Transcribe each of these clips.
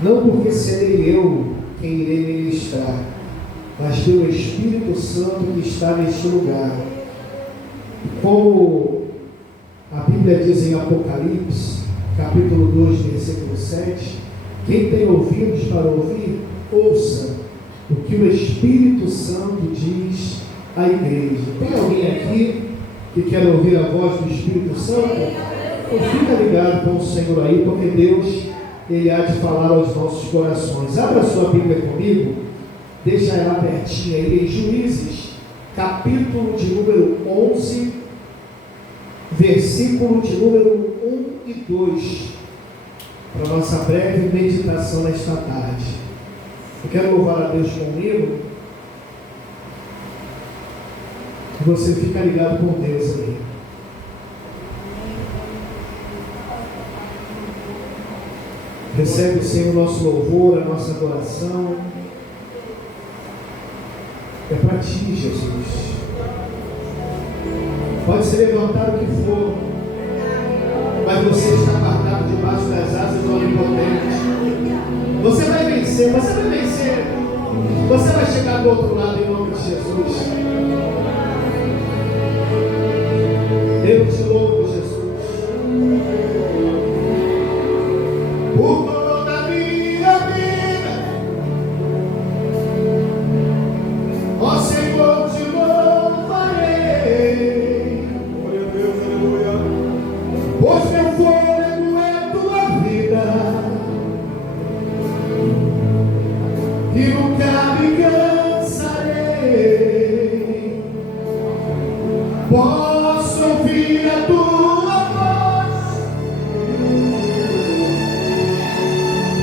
não porque serei eu quem irei ministrar, mas pelo Espírito Santo que está neste lugar. Como a Bíblia diz em Apocalipse, capítulo 2, versículo 7, quem tem ouvidos para ouvir, ouça o que o Espírito Santo diz à igreja. Tem alguém aqui que quer ouvir a voz do Espírito Santo? Então fica ligado com o Senhor aí, porque Deus, Ele há de falar aos nossos corações. Abra sua Bíblia comigo, deixa ela pertinho aí, em Juízes, capítulo de número 11, versículo de número 1 e 2, para a nossa breve meditação nesta tarde. Eu quero louvar a Deus comigo. Você fica ligado com Deus aí. Recebe, Senhor, o nosso louvor, a nossa adoração. É para Ti, Jesus. Pode se levantar o que for, mas você está guardado debaixo das asas do Onipotente. Você vai vencer, você vai vencer. Você vai chegar do outro lado em nome de Jesus. Eu te louvo, Jesus. Por toda a minha vida, ó Senhor, te louvarei. Glória a Deus, aleluia. Pois meu fôlego é tua vida, e nunca me cansarei. Posso ouvir a tua voz,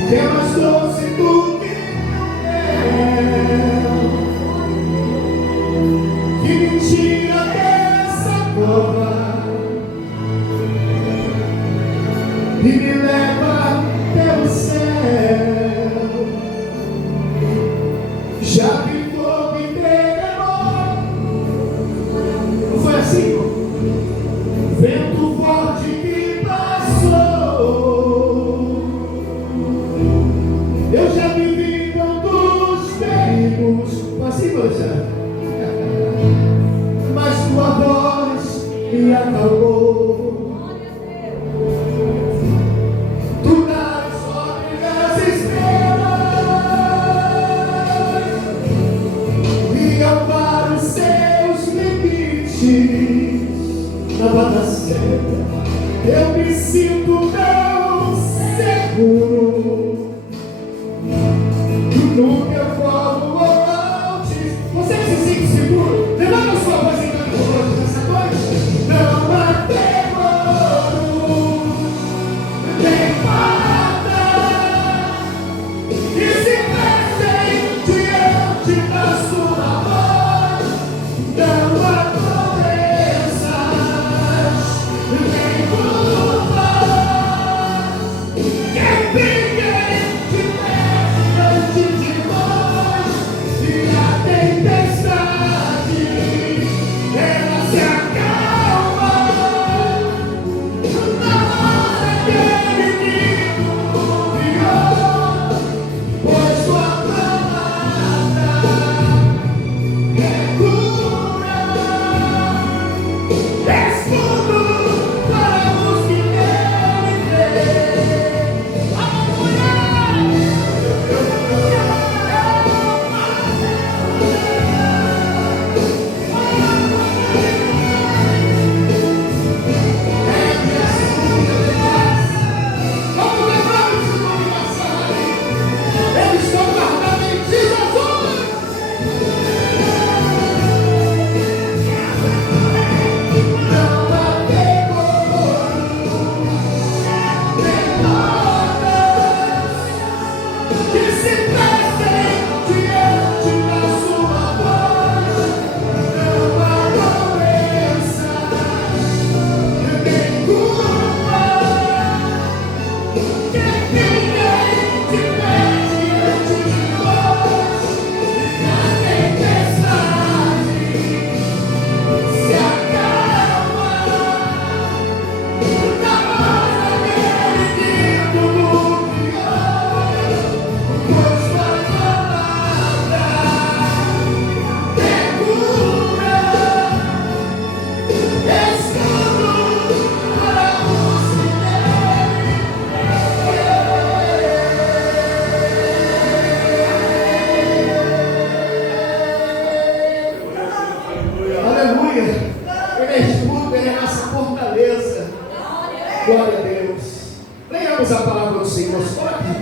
que é mais doce do que o mel, que me tira dessa cova e me leva até o céu. Já vi fogo e tremor, não foi assim? Vento forte que passou, eu já vi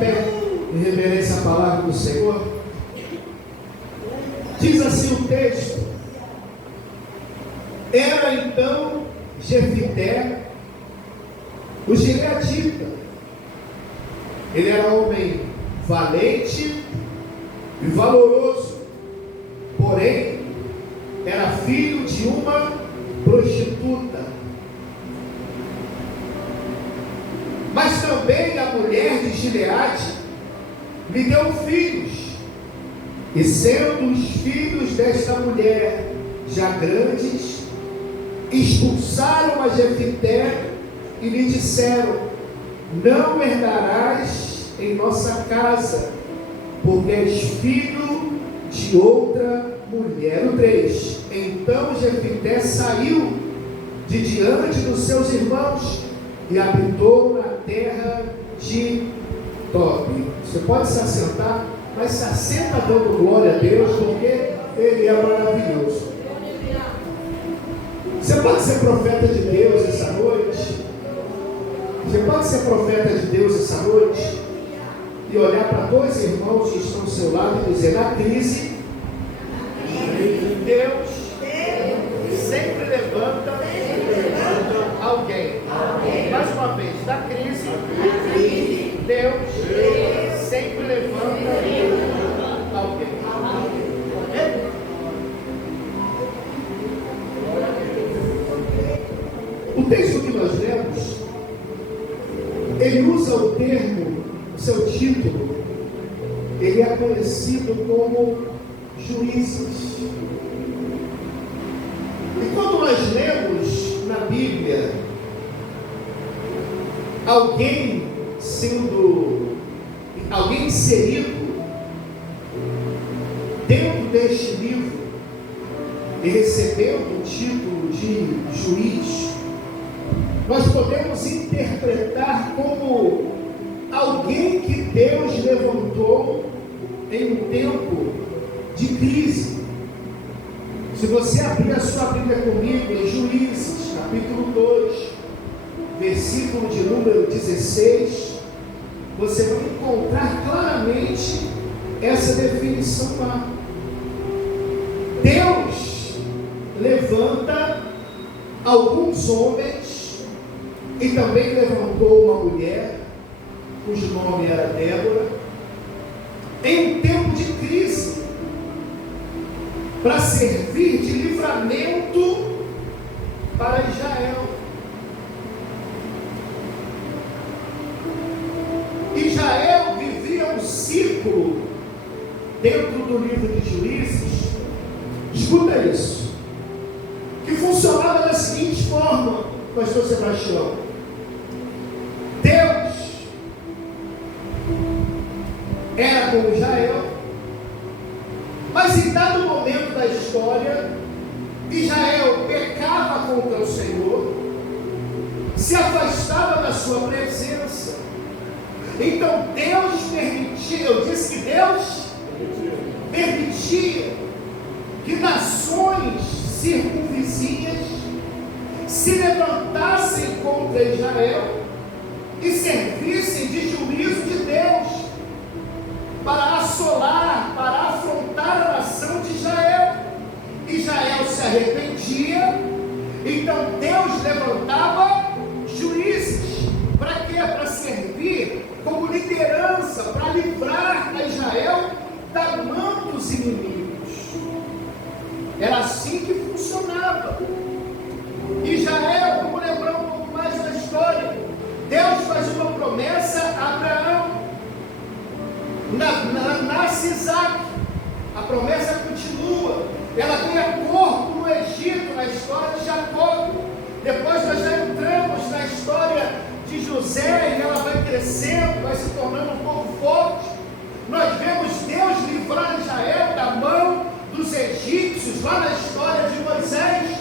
pé em reverência à palavra do Senhor. Diz assim o texto: era então Jefité, o gileadita. Ele era homem valente e valoroso, porém era filho de uma prostituta. Mas também a mulher de Gileade lhe deu filhos, e sendo os filhos desta mulher já grandes, expulsaram a Jefité e lhe disseram: não herdarás em nossa casa, porque és filho de outra mulher. O 3: então Jefité saiu de diante dos seus irmãos e habitou na terra de Tobi. Você pode se assentar, mas se assenta dando glória a Deus, porque Ele é maravilhoso. Você pode ser profeta de Deus essa noite? Você pode ser profeta de Deus essa noite e olhar para dois irmãos que estão ao seu lado e dizer: na crise, Deus sempre levanta alguém. Mais uma vez, na crise, Deus sempre levanta alguém. O texto que nós lemos, ele usa o termo, o seu título, ele é conhecido como Juízes. E quando nós lemos na Bíblia alguém inserido dentro deste livro e recebendo o título de juiz, nós podemos interpretar como alguém que Deus levantou em um tempo de crise. Se você abrir a sua Bíblia comigo em Juízes, capítulo 2, versículo de número 16, você vai encontrar claramente essa definição lá. Deus levanta alguns homens, e também levantou uma mulher, cujo nome era Débora, em um tempo de crise, para servir de livramento para Israel. Israel vivia um ciclo dentro do livro de Juízes, escuta isso, que funcionava da seguinte forma, pastor Sebastião: Deus era com Israel, mas em dado momento da história, Israel pecava contra o Senhor, se afastava da sua presença. Então Deus permitia, eu disse que Deus permitia que nações circunvizinhas se levantassem contra Israel e servissem de juízo de Deus para assolar, para afrontar a nação de Israel. Israel se arrependia, então Deus levantava juízes. Para quê? Para servir como liderança, para livrar a Israel da mão dos inimigos. Era assim que funcionava. Israel, vamos lembrar um pouco mais da história. Deus faz uma promessa a Abraão. Nasce Isaac. A promessa continua. Ela ganha corpo no Egito, na história de Jacó. Depois nós já entramos na história de José, e ela vai crescendo, vai se tornando um pouco forte. Nós vemos Deus livrar Israel da mão dos egípcios, lá na história de Moisés.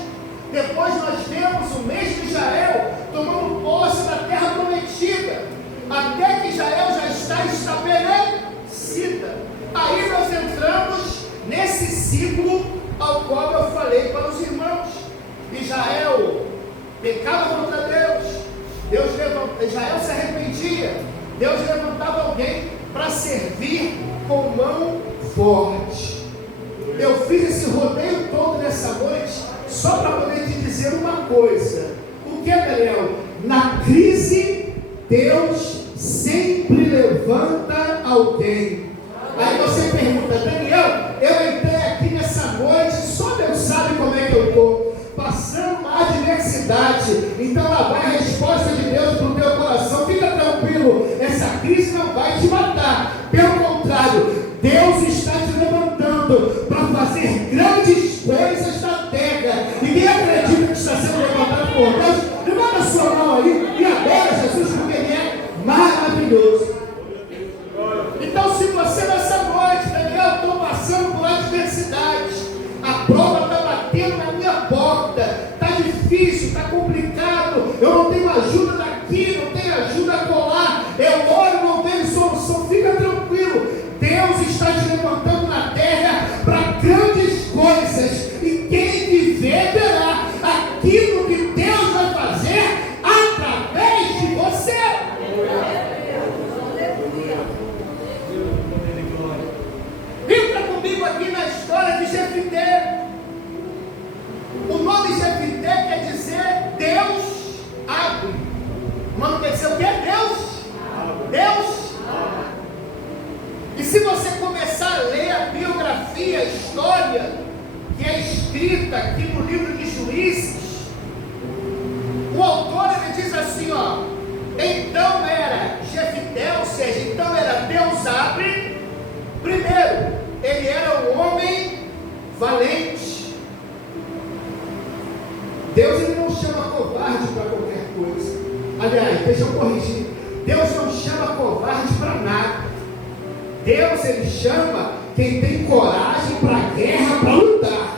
Depois nós vemos o mesmo Israel tomando posse da terra prometida, até que Israel já está estabelecida. Aí nós entramos nesse ciclo ao qual eu falei para os irmãos. Israel pecava contra Deus, Israel se arrependia, Deus levantava alguém para servir com mão forte. Eu fiz esse rodeio todo nessa noite só para poder te dizer uma coisa. O que é, Daniel? Na crise, Deus sempre levanta alguém. Aí você pergunta, Daniel, eu entrei aqui nessa noite, só Deus sabe como é que eu estou, passando uma adversidade. Então lá vai a resposta de Deus para o teu coração. Fica tranquilo, essa crise não vai te matar. Pelo contrário, Deus está te levantando para fazer grandes coisas na terra. Ninguém acredita que está sendo levantado por Deus? Levanta a sua mão aí e adora Jesus, porque Ele é maravilhoso. Então, se você nessa noite, Daniel, estou passando por adversidade, a prova está batendo na minha porta, está difícil, está complicado, eu não tenho ajuda daqui, não tenho ajuda acolá, eu oro, não vejo solução, fica tranquilo, Deus está te levantando na terra para grandes coisas, e quem viver verá aquilo que Deus vai fazer através de você. Entra comigo aqui na história de Jefité. O nome Jefité quer dizer Deus abre. O nome quer dizer o quê? Deus abre. E se você começar a ler a biografia, a história que é escrita aqui no livro de Juízes, o autor ele diz assim, ó, então era Jefité, ou seja, então era Deus abre. Primeiro, ele era um homem valente. Deus ele não chama covarde para qualquer coisa. Aliás, deixa eu corrigir. Deus não chama covarde para nada. Deus ele chama quem tem coragem para a guerra, para lutar.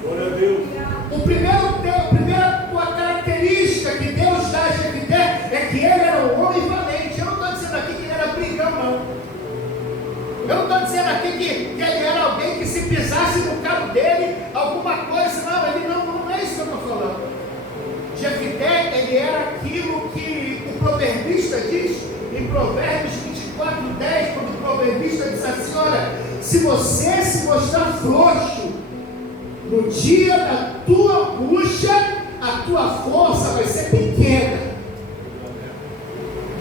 Glória a Deus. A primeira característica que Deus dá a Jefité é que ele era um homem valente. Eu não estou dizendo aqui que ele era brigão, não. Eu não estou dizendo aqui que ele era alguém que se pisasse no carro dele, alguma coisa, não, ele não é isso que eu estou falando. Jefité, ele era aquilo que o proverbista diz em Provérbios 24:10, quando o proverbista diz assim, olha, se você se mostrar frouxo no dia da tua angústia, a tua força vai ser pequena.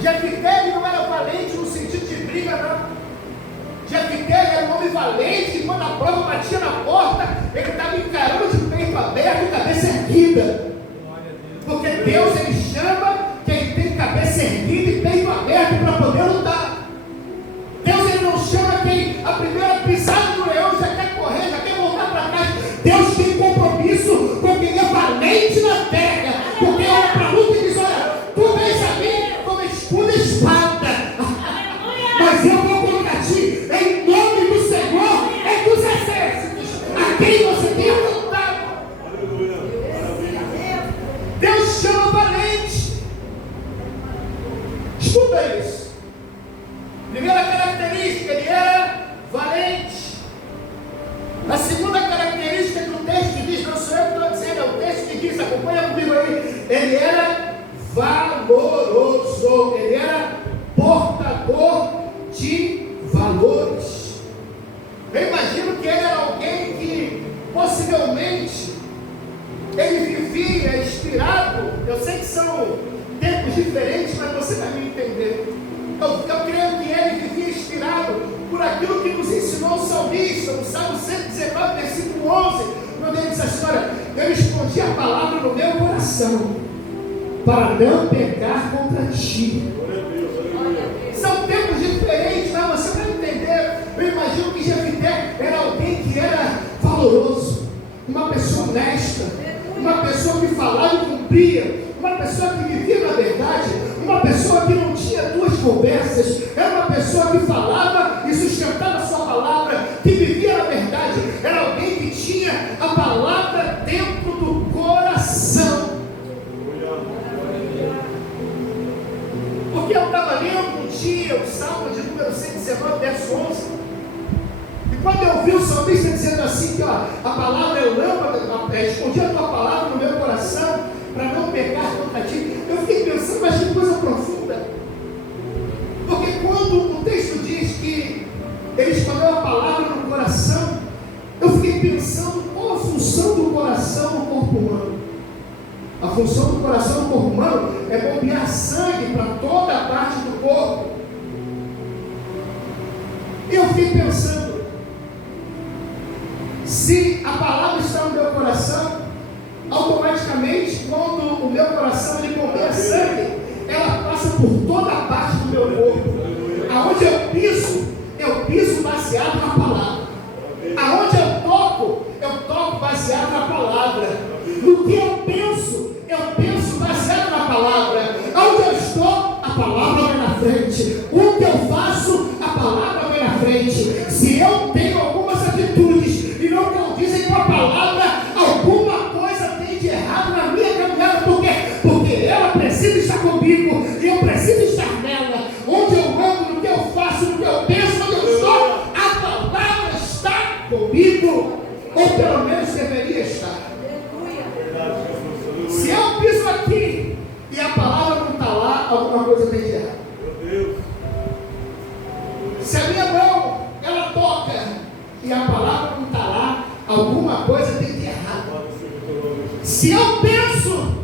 Jefité, ele não era valente no sentido de briga, não. Jefité era um homem valente, e quando a prova batia na porta, ele estava encarando de peito aberto e cabeça erguida. Porque Deus ele chama quem tem cabeça erguida e peito aberto para poder lutar. Deus ele não chama quem a primeira pisada do leão já quer correr, já quer voltar para trás. Deus tem compromisso com quem é valente na terra. Porque olha para a luta e diz, olha, tu vens a mim como escudo e espada. Mas eu vou colocar ti em nome do Senhor e dos exércitos, a quem você tem afrontado. Deus chama valente. Escuta isso. Primeira característica, ele era valente. A segunda característica que o texto diz, não sou eu que estou dizendo, é o texto que diz, acompanha comigo aí, ele era valoroso, ele era portador de valores. Eu imagino que ele era alguém que possivelmente ele vivia inspirado. Eu sei que são tempos diferentes, mas você vai me entender. Eu creio que ele vivia inspirado por aquilo que nos ensinou o salmista, no Salmo 119, versículo 11, quando ele diz assim, olha, eu escondi a palavra no meu coração para não pecar contra ti. São tempos diferentes, mas você vai entender. Eu imagino que Jefité era alguém que era valoroso, uma pessoa honesta, uma pessoa que falava e cumpria, uma pessoa que vivia na verdade, uma pessoa que não tinha duas conversas, era uma pessoa que falava e sustentava a sua palavra, que vivia na verdade, era alguém que tinha a palavra dentro do coração. Porque eu estava lendo um dia o Salmo de número 119, verso 11, e quando eu vi o salmista dizendo assim, que ó, a palavra é lâmpada, escondi a tua palavra no meu coração, para não pecar contra ti, eu fiquei pensando, mas que coisa profunda. Porque quando o E eu fiquei pensando, se a palavra está no meu coração, automaticamente, quando o meu coração ele bombeia sangue, ela passa por toda a parte do meu corpo. Aonde eu piso baseado na palavra. Aonde eu toco baseado na palavra. No que eu penso baseado na palavra. Aonde eu estou, a palavra vai na frente. O que eu faço, a palavra vai na frente. Se eu tenho algumas atitudes e não condizem com a palavra, alguma coisa tem de errado na minha caminhada. Por quê? Porque ela precisa estar comigo e eu preciso estar nela. Onde eu ando, no que eu faço, no que eu penso, onde eu estou, a palavra está comigo. Ou pelo menos deveria estar. Se eu piso aqui e a palavra não está lá, alguma coisa tem de errado. Se a minha mão, ela toca e a palavra não está lá, alguma coisa tem de errado. Se eu penso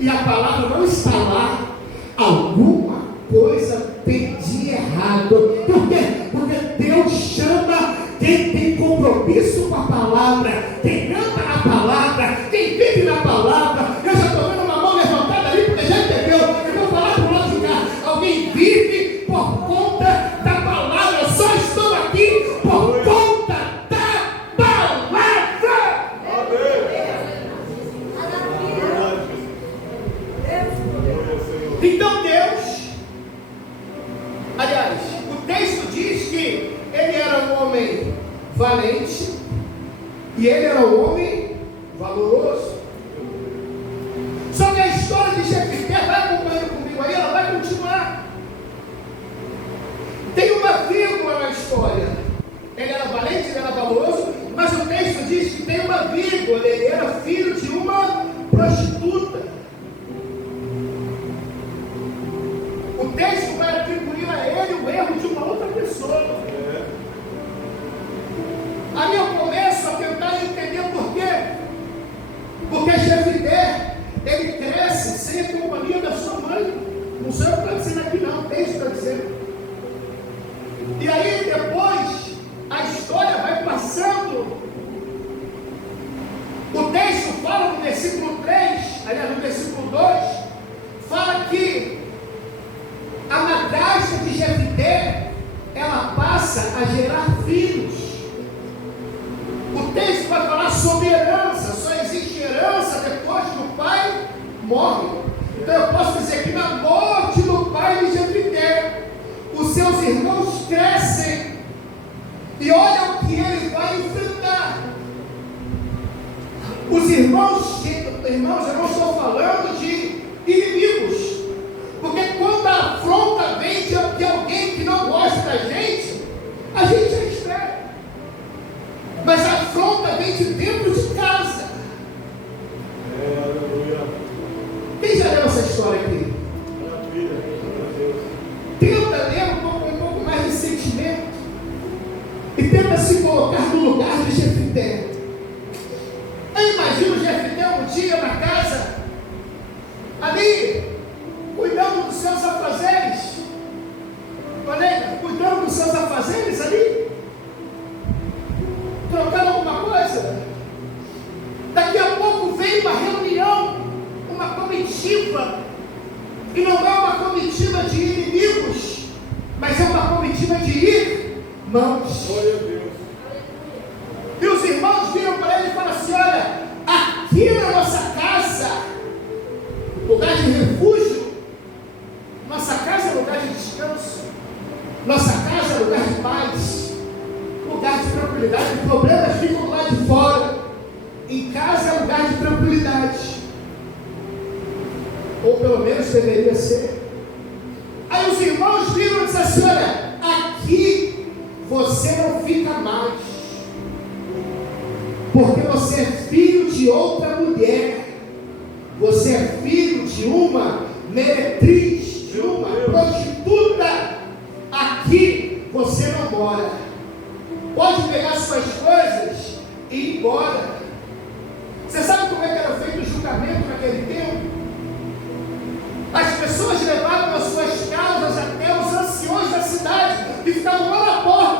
e a palavra não está lá, alguma coisa tem de errado. Por quê? Porque Deus chama quem tem compromisso com a palavra, quem anda na palavra, quem vive na palavra. Eu já estou vendo uma mão levantada ali, porque já entendeu. Eu vou falar para o lado de cá. Alguém vive por conta da palavra. Eu só estou aqui por conta da palavra. Então Deus, aliás, o texto diz que ele era um homem valente e ele era um homem valoroso. Só que a história de Jefité, vai acompanhando comigo aí, ela vai continuar. Tem uma vírgula na história. Ele era valente, ele era valoroso, mas o texto diz que tem uma vírgula. Ele era filho de uma prostituta. O texto vai atribuir a ele o erro de uma outra pessoa. Aí eu começo a tentar entender por quê. Porque Jefité, ele cresce sem a companhia da sua mãe. Não sei o que está dizendo aqui não, o texto está dizendo. E aí depois, a história vai passando. O texto fala no versículo 3, aliás no versículo 2, fala que a madrasta de Jefité, ela passa a gerar filhos. O texto vai falar sobre herança. Só existe herança depois que o pai morre. Então eu posso dizer que na morte do pai de Jefité, os seus irmãos crescem e olha o que ele vai enfrentar. Os irmãos, eu não estou falando de inimigos, porque quando a afronta vem de alguém que não gosta da gente, a gente é estranho. Mas a afronta vem de dentro de casa. Quem já leu essa história aqui? Tenta ler um pouco mais de sentimento e tenta se colocar no lugar de Jefité. Eu imagino Jefité um dia na casa, ali, cuidando dos seus afazeres. Cuidando dos seus afazeres ali, trocando alguma coisa. Daqui a pouco vem uma reunião, uma comitiva, e não é uma comitiva de inimigos, mas é uma comitiva de irmãos. Glória a Deus. E os irmãos viram para ele e falaram assim: olha, aqui na nossa casa, lugar de refúgio, nossa casa é lugar de descanso, nossa casa é lugar de paz, lugar de tranquilidade. Os problemas ficam lá de fora, em casa é lugar de tranquilidade, ou pelo menos deveria ser. Aí os irmãos viram e disseram assim: olha, aqui você não fica mais, porque você é filho de outra mulher, você é filho de uma meretriz, de uma prostituta. Aqui você não mora. Pode pegar suas coisas e ir embora. Você sabe como é que era feito o julgamento naquele tempo? As pessoas levavam as suas causas até os anciões da cidade, que ficavam lá na porta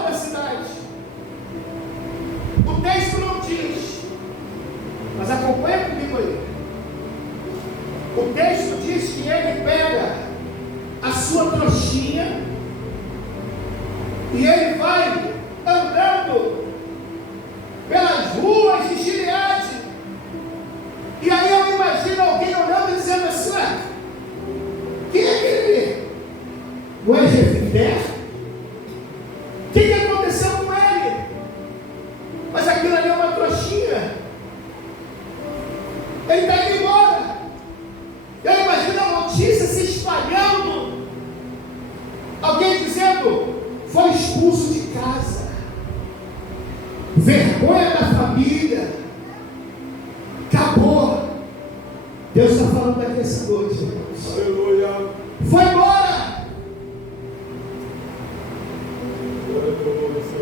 E ele vai andando pelas ruas de Gileade. E aí eu imagino alguém olhando e dizendo assim: ué, quem é aquele? Não é Jefité? O que aconteceu com ele? Mas aquilo ali é uma trouxinha. Ele está indo embora. Eu imagino a notícia se espalhando. Alguém dizendo: foi expulso de casa. Vergonha da família. Acabou. Deus está falando aqui essa noite, irmãos. Aleluia. Foi embora.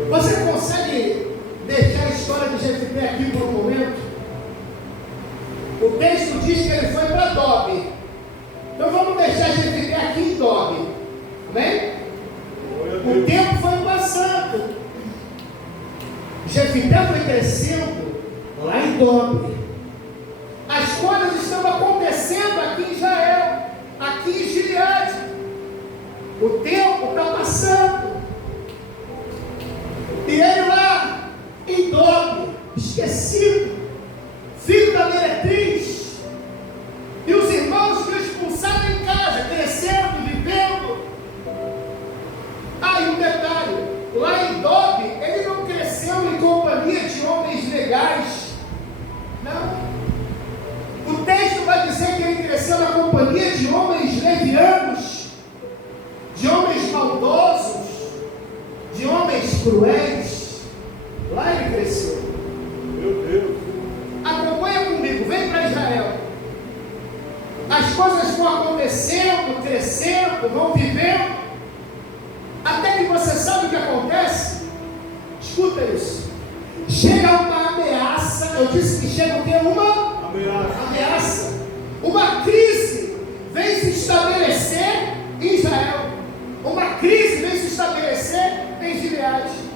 Você consegue deixar a história de Jefité aqui por um momento? O texto diz que ele foi para Dobe. Então vamos deixar Jefité aqui em Dobe. Amém? O tempo foi passando. Jefité foi crescendo lá em Dobe. As coisas estão acontecendo aqui em Israel, aqui em Gileade. O tempo está passando. E ele lá em Dobe, esquecido, filho da meretriz, e os irmãos que o expulsaram em casa, crescendo, vivendo. Aí um detalhe: lá em Dobe, ele não cresceu em companhia de homens legais, não. O texto vai dizer que ele cresceu na companhia de homens levianos, de homens maldosos, de homens cruéis. Lá ele cresceu. Meu Deus. Acompanha comigo, vem para Israel. As coisas vão acontecendo, crescendo, vão vivendo, até que você sabe o que acontece. Escuta isso. Chega uma ameaça. Eu disse que chega o quê? Uma ameaça. Uma crise vem se estabelecer em Israel. Uma crise vem se estabelecer em Gileade.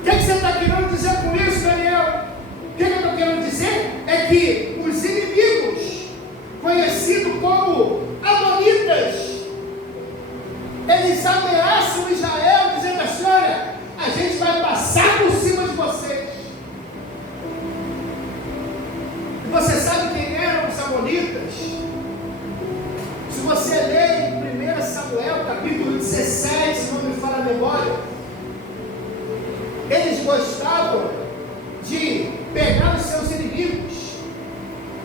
O que você está querendo dizer com isso, Daniel? O que eu estou querendo dizer é que os inimigos, conhecidos como amonitas, eles ameaçam Israel, dizendo assim: olha, a gente vai passar por cima de vocês. E você sabe quem eram os amonitas? Se você ler em 1 Samuel, capítulo 17, se não me falha a memória, eles gostavam de pegar os seus inimigos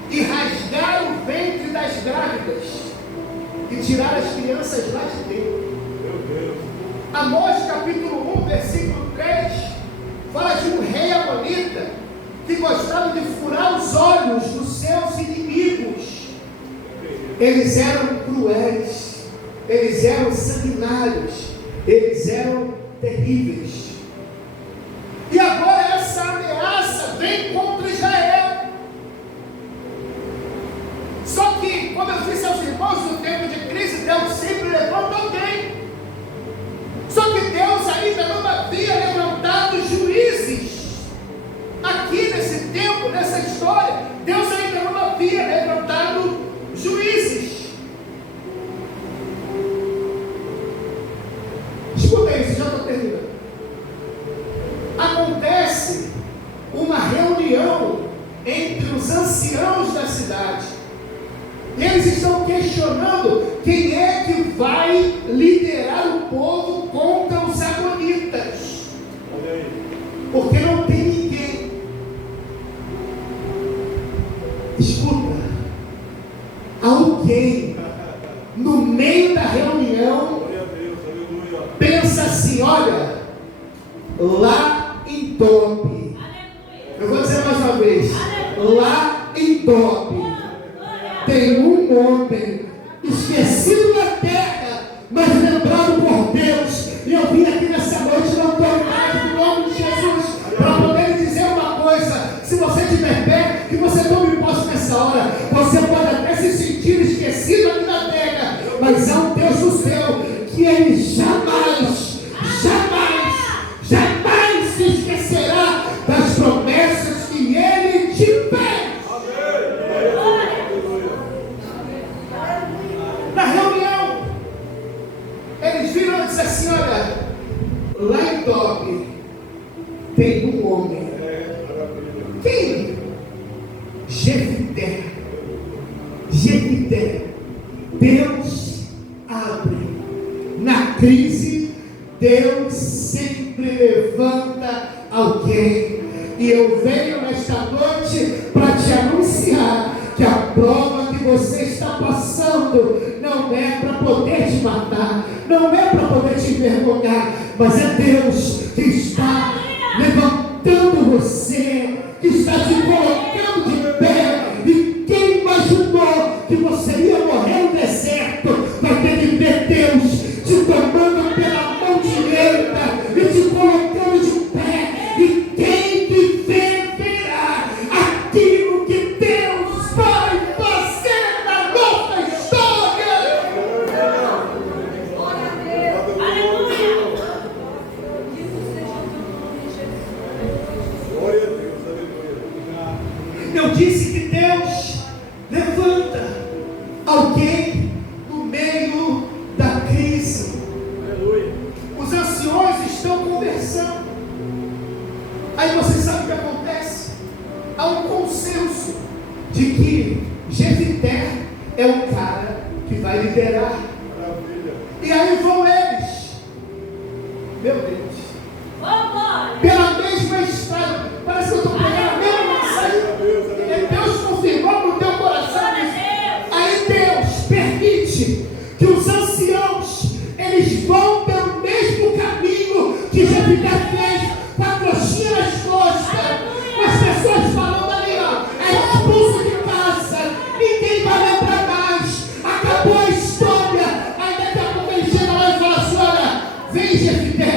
e rasgar o ventre das grávidas e tirar as crianças lá de dentro. Meu Deus. Amós capítulo 1, versículo 3, fala de um rei amonita que gostava de furar os olhos dos seus inimigos. Eles eram cruéis, eles eram sanguinários, eles eram terríveis. E agora essa ameaça vem contra Israel. Só que, como eu disse aos irmãos, no tempo de crise, Deus sempre levanta alguém. Só que Deus ainda não havia levantado juízes. Aqui nesse tempo, nessa história, Deus ainda não havia levantado juízes. Escuta isso, já estou terminando. Acontece uma reunião entre os anciãos da cidade. E eles estão questionando quem é que vai liderar o povo contra os amonitas. Porque não tem ninguém. Escuta, alguém no meio da reunião pensa assim: olha, lá em Dobe, eu vou dizer mais uma vez, lá em Dobe tem um homem esquecido na terra, mas lembrado por Deus. E eu vim aqui nessa noite na autoridade do nome de Jesus para poder lhe dizer uma coisa: se você tiver pé, que você tome posse nessa hora. Você pode até se sentir esquecido aqui na terra, mas há um Deus do céu que ele jamais se esquecerá das promessas que ele te fez. Na reunião, eles viram e disseram assim: olha, tem um homem. Quem? Jefité. Deus abre. Na crise, Deus sempre levanta alguém. E eu venho nesta noite para te anunciar que a prova que você está passando não é para poder te matar, não é para poder te envergonhar, mas é Deus que está levantando você, que está te colocando de pé. E quem imaginou que você ia morrer no deserto, vai ter que ver Deus te tomando pela mão direita e te colocando de pé. E quem te vê, verá aquilo que Deus vai fazer na nossa história. Eu disse que Deus levanta alguém no meio da crise. Os anciões estão conversando. Aí você sabe o que acontece? Há um consenso de que Jefité é o cara que vai liderar. E aí vão eles. Meu Deus. Pela mesma estrada. Parece que eu estou pegando a mesma mensagem. É Deus confirmando no teu coração. Aí Deus permite que os anciãos eles vão pelo mesmo caminho que Jefité fez, com a trouxinha nas costas, com as pessoas falando ali, ó, é expulso de casa, ninguém vai lembrar mais, acabou a história. Aí daqui a pouco ele chega lá e fala assim: olha, vem Jefité,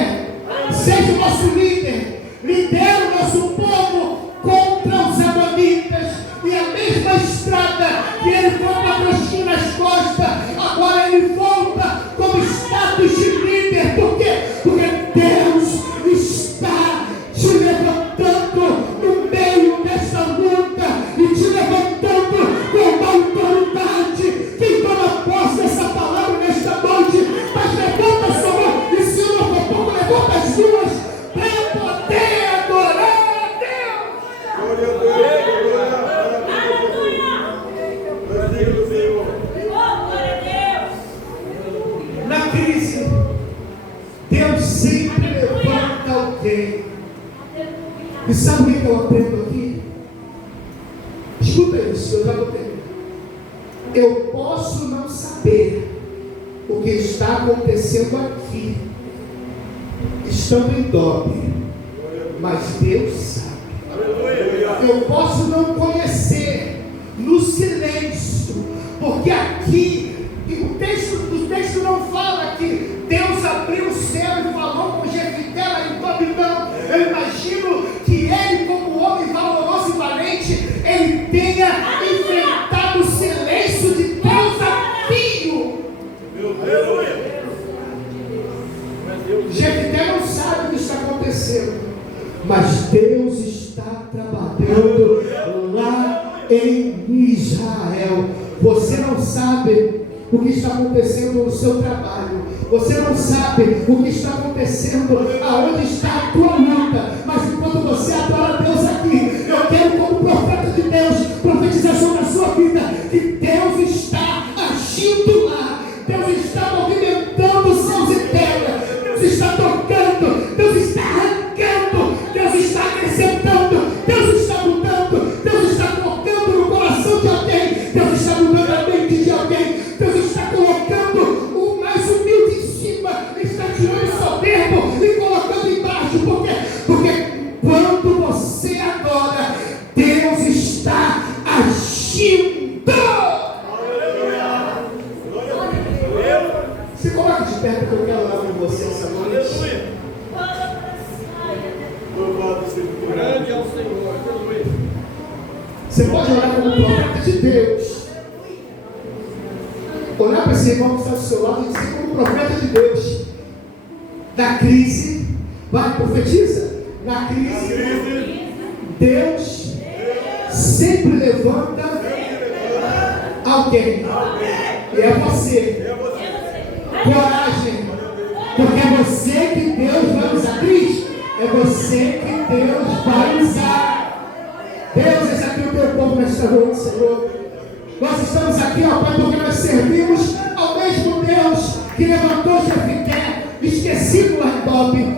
seja o nosso líder, lidera o nosso povo contra os amonitas. E a mesma estrada que ele foi com a trouxinha nas costas, agora ele volta como status de líder. Por quê? Porque Deus está te levantando no meio dessa luta e te levantando com autoridade. Quem toma posse dessa palavra nesta noite, mas levanta a sua mão e se uma for pouco, levanta as duas para poder adorar a Deus. Glória a Deus. Na crise, Deus sempre levanta alguém. E sabe o que eu aprendo aqui? Escuta isso, eu já vou terminar. Eu posso não saber o que está acontecendo aqui, estando em Dobre, mas Deus sabe. Eu posso não conhecer no silêncio, porque aqui o texto não fala que Deus abriu o céu e falou com Jefité lá em Dobre, não. Eu imagino que ele, como homem valoroso e valente, ele tenha enfrentado o silêncio de desafio. Jefité não sabe o que está acontecendo, mas Deus está trabalhando lá em Israel. Você não sabe o que está acontecendo no seu trabalho, você não sabe o que está acontecendo aonde está a tua luta, mas enquanto você adora a Deus aqui, eu quero, como profeta de Deus, profetizar sobre a sua vida que Deus está agindo lá, Deus está movimentando os céus e terra, Deus está tocando, Deus está arrancando, Deus está acrescentando, Deus está mudando, Deus está tocando no coração de alguém, Deus está mudando a mente de alguém, Deus está colocando o mais humilde em cima, está tirando o soberbo e colocando embaixo. Por quê? Porque quando você adora, Deus está agindo. Se coloca de perto que eu quero orar com você essa noite. Grande é o Senhor. Você pode orar como profeta de Deus. Olhar para esse irmão que está do seu lado e dizer como profeta de Deus. Na crise, vai, profetiza. Na crise, Deus sempre levanta alguém. E é você. Coragem. Porque é você que Deus vai usar. Cris, É você que Deus vai usar. Deus, esse aqui é o teu povo nesta noite, Senhor. Nós estamos aqui, ó Pai, porque nós servimos ao mesmo Deus que levantou Jefité, esquecido lá em Dope,